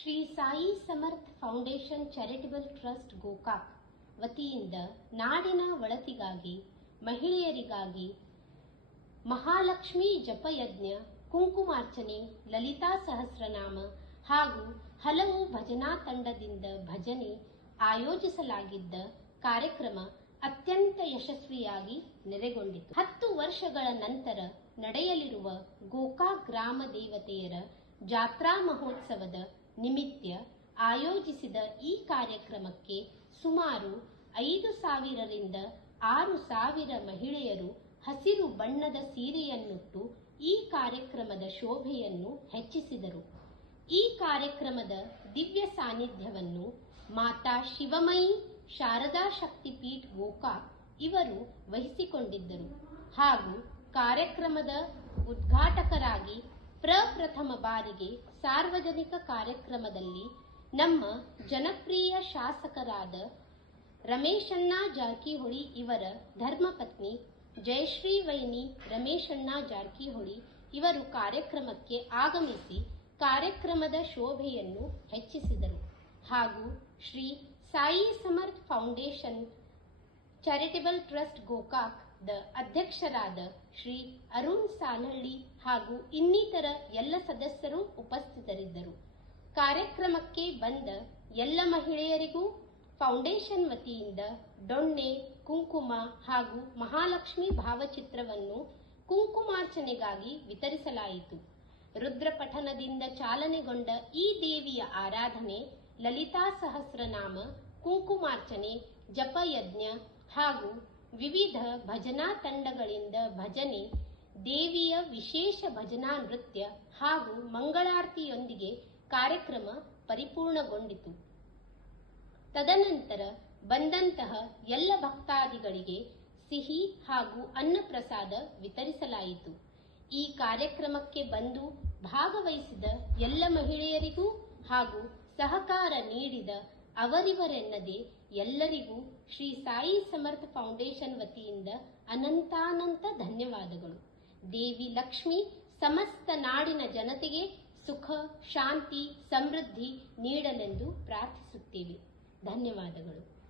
Shri Sai Samarth foundation charitable trust Gokak ವತಿಯಿಂದ ನಾಡಿನ ಒಳತಿಗಾಗಿ ಮಹಿಳೆಯರಿಗಾಗಿ ಮಹಾಲಕ್ಷ್ಮಿ ಜಪಯಜ್ಞ, ಕುಂಕುಮಾರ್ಚನೆ, ಲಲಿತಾ ಸಹಸ್ರನಾಮ ಹಾಗೂ ಹಲವು ಭಜನಾ ತಂಡದಿಂದ ಭಜನೆ ಆಯೋಜಿಸಲಾಗಿದ್ದ ಕಾರ್ಯಕ್ರಮ ಅತ್ಯಂತ ಯಶಸ್ವಿಯಾಗಿ ನೆರೆಗೊಂಡಿತು. 10 ವರ್ಷಗಳ ನಂತರ ನಡೆಯಲಿರುವ ಗೋಕಾಕ್ ಗ್ರಾಮ ದೇವತೆಯರ ಜಾತ್ರಾ ಮಹೋತ್ಸವದ ನಿಮಿತ್ತ ಆಯೋಜಿಸಿದ ಈ ಕಾರ್ಯಕ್ರಮಕ್ಕೆ ಸುಮಾರು 5,000 ರಿಂದ 6,000 ಮಹಿಳೆಯರು ಹಸಿರು ಬಣ್ಣದ ಸೀರೆಯನ್ನುಟ್ಟು ಈ ಕಾರ್ಯಕ್ರಮದ ಶೋಭೆಯನ್ನು ಹೆಚ್ಚಿಸಿದರು. ಈ ಕಾರ್ಯಕ್ರಮದ ದಿವ್ಯ ಸಾನ್ನಿಧ್ಯವನ್ನು ಮಾತಾ ಶಿವಮಯಿ ಶಾರದಾ ಶಕ್ತಿಪೀಠ ಗೋಕಾಕ್ ಇವರು ವಹಿಸಿಕೊಂಡಿದ್ದರು ಹಾಗೂ ಕಾರ್ಯಕ್ರಮದ ಉದ್ಘಾಟಕರಾಗಿ ಪ್ರಪ್ರಥಮ ಬಾರಿಗೆ ಸಾರ್ವಜನಿಕ ಕಾರ್ಯಕ್ರಮದಲ್ಲಿ ನಮ್ಮ ಜನಪ್ರಿಯ ಶಾಸಕರಾದ ರಮೇಶಣ್ಣ ಜಾರಕಿಹೊಳಿ ಇವರ ಧರ್ಮಪತ್ನಿ ಜಯಶ್ರೀ ವೈನಿ ರಮೇಶಣ್ಣ ಜಾರಕಿಹೊಳಿ ಇವರು ಕಾರ್ಯಕ್ರಮಕ್ಕೆ ಆಗಮಿಸಿ ಕಾರ್ಯಕ್ರಮದ ಶೋಭೆಯನ್ನು ಹೆಚ್ಚಿಸಿದರು ಹಾಗೂ Shri Sai Samarth foundation charitable trust Gokak ದ ಅಧ್ಯಕ್ಷರಾದ ಶ್ರೀ ಅರುಣ್ ಸಾಲಹಳ್ಳಿ ಹಾಗೂ ಇನ್ನಿತರ ಎಲ್ಲ ಸದಸ್ಯರು ಉಪಸ್ಥಿತರಿದ್ದರು. ಕಾರ್ಯಕ್ರಮಕ್ಕೆ ಬಂದ ಎಲ್ಲ ಮಹಿಳೆಯರಿಗೂ ಫೌಂಡೇಶನ್ ವತಿಯಿಂದ ದೊಣ್ಣೆ, ಕುಂಕುಮ ಹಾಗೂ ಮಹಾಲಕ್ಷ್ಮಿ ಭಾವಚಿತ್ರವನ್ನು ಕುಂಕುಮಾರ್ಚನೆಗಾಗಿ ವಿತರಿಸಲಾಯಿತು. ರುದ್ರಪಠನದಿಂದ ಚಾಲನೆಗೊಂಡ ಈ ದೇವಿಯ ಆರಾಧನೆ, ಲಲಿತಾ ಸಹಸ್ರನಾಮ, ಕುಂಕುಮಾರ್ಚನೆ, ಜಪಯಜ್ಞ ಹಾಗೂ ವಿವಿಧ ಭಜನಾ ತಂಡಗಳಿಂದ ಭಜನೆ, ದೇವಿಯ ವಿಶೇಷ ಭಜನಾ ನೃತ್ಯ ಹಾಗೂ ಮಂಗಳಾರತಿಯೊಂದಿಗೆ ಕಾರ್ಯಕ್ರಮ ಪರಿಪೂರ್ಣಗೊಂಡಿತು. ತದನಂತರ ಬಂದಂತಹ ಎಲ್ಲ ಭಕ್ತಾದಿಗಳಿಗೆ ಸಿಹಿ ಹಾಗೂ ಅನ್ನಪ್ರಸಾದ ವಿತರಿಸಲಾಯಿತು. ಈ ಕಾರ್ಯಕ್ರಮಕ್ಕೆ ಬಂದು ಭಾಗವಹಿಸಿದ ಎಲ್ಲ ಮಹಿಳೆಯರಿಗೂ ಹಾಗೂ ಸಹಕಾರ ನೀಡಿದ ಅವರಿವರೆನ್ನದೆ ಎಲ್ಲರಿಗೂ ಶ್ರೀ ಸಾಯಿ ಸಮರ್ಥ ಫೌಂಡೇಶನ್ ವತಿಯಿಂದ ಅನಂತಾನಂತ ಧನ್ಯವಾದಗಳು. ದೇವಿ ಲಕ್ಷ್ಮಿ ಸಮಸ್ತ ನಾಡಿನ ಜನತೆಗೆ ಸುಖ, ಶಾಂತಿ, ಸಮೃದ್ಧಿ ನೀಡಲೆಂದು ಪ್ರಾರ್ಥಿಸುತ್ತೇವೆ. ಧನ್ಯವಾದಗಳು.